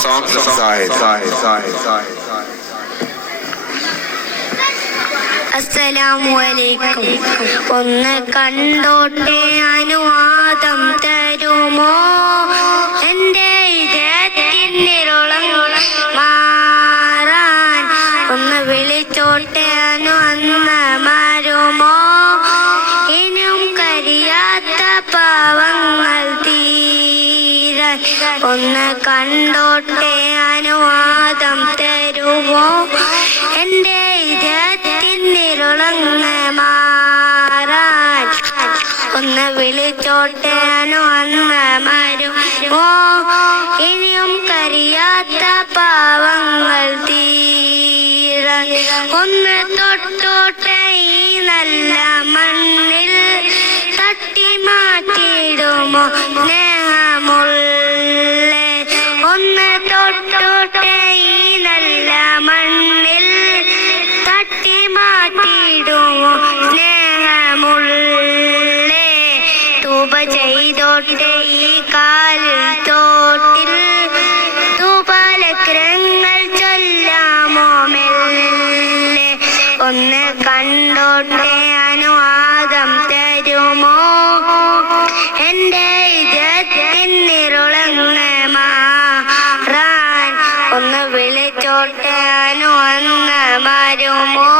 song. അസ്സലാമു ഒന്ന് കണ്ടോട്ടെ അനുവാദം തരുമോ എൻ്റെ ഇതത്തിനിരുളം മാറാൻ ഒന്ന് വിളിച്ചോട്ടെ അന്ന് മാറുമോ ഇനിയും കരിയാത്ത പാവങ്ങൾ തീരാൻ ഒന്ന് കണ്ടോട്ടെ അനുവാദം തരുമോ എൻ്റെ മാറാൻ ഒന്ന് വിളിച്ചോട്ടെ അന്ന് മരുമോ ഇനിയും കരിയാത്ത പാവങ്ങൾ തീരാൻ ഒന്ന് തൊട്ടോട്ടെ ഈ നല്ല മണ്ണിൽ തട്ടി മാറ്റിടുമോ സ്നേഹമുള്ളേ ഒന്ന് തൊട്ടോട്ടെ ഈ നല്ല മണ്ണിൽ തട്ടി മാറ്റിടുമോ സ്നേഹമുള്ളേ തൂപ ചെയ്തോട്ടെ ഈ കാലിൽ തോട്ടിൽ തൂപാലഗ്രഹങ്ങൾ ചൊല്ലാമോ മെല്ലെ ഒന്ന് കണ്ടോട്ടെ അനുവാദം തരുമോ എൻ്റെ ഇതത്തിനിരുളങ്ങ മാറാൻ ഒന്ന് വിളിച്ചോട്ടെ അന്ന് മരുമോ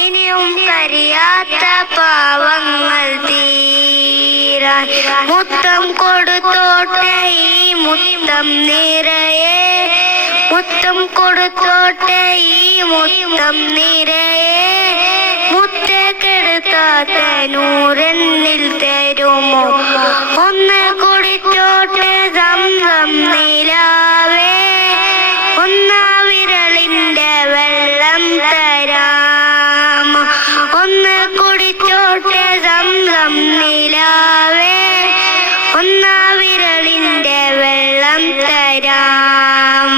ഇനിയും കരിയാത്ത പാവങ്ങൾ തീരാൻ മുത്തം കൊടുത്തോട്ടെ ഈ മുത്തം നിറയെ മുത്തം കൊടുത്തോട്ടെ ഈ മുത്തം നിറയെ മുത്തേ കെടുത്താത്ത നൂറെന്നിൽ തരുമോ ഒന്ന് കുടിച്ചോട്ടെ സംസം നിലാവേ ഒന്നാ വിരളിന്റെ വെള്ളം തരാം ഒന്ന് കുടിച്ചോട്ടെ സംസം നിലാവേ ഒന്നാ വിരളിന്റെ വെള്ളം തരാം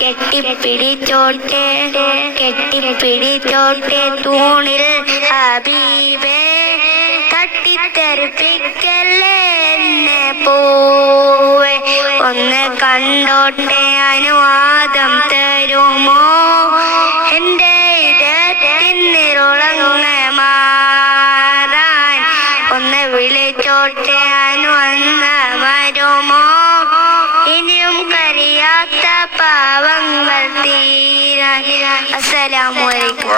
കെട്ടിപ്പിടിച്ചോട്ടെ തൂണിൽ ഹബീബേ തട്ടിത്തെറിപ്പിക്കല്ലേ എന്നെ പോവേ ഒന്ന് കണ്ടോട്ടെ അനുവാദം തരുമോ എൻ്റെ ഇതത്തിനിരുളങ്ങ മാറാൻ ഒന്ന് വിളിച്ചോട്ടെ അന്ന് വരുമോ ഇനിയും കരിയാത്ത പാവങ്ങൾ തീരാൻ. അസ്സലാമു അലൈക്കും.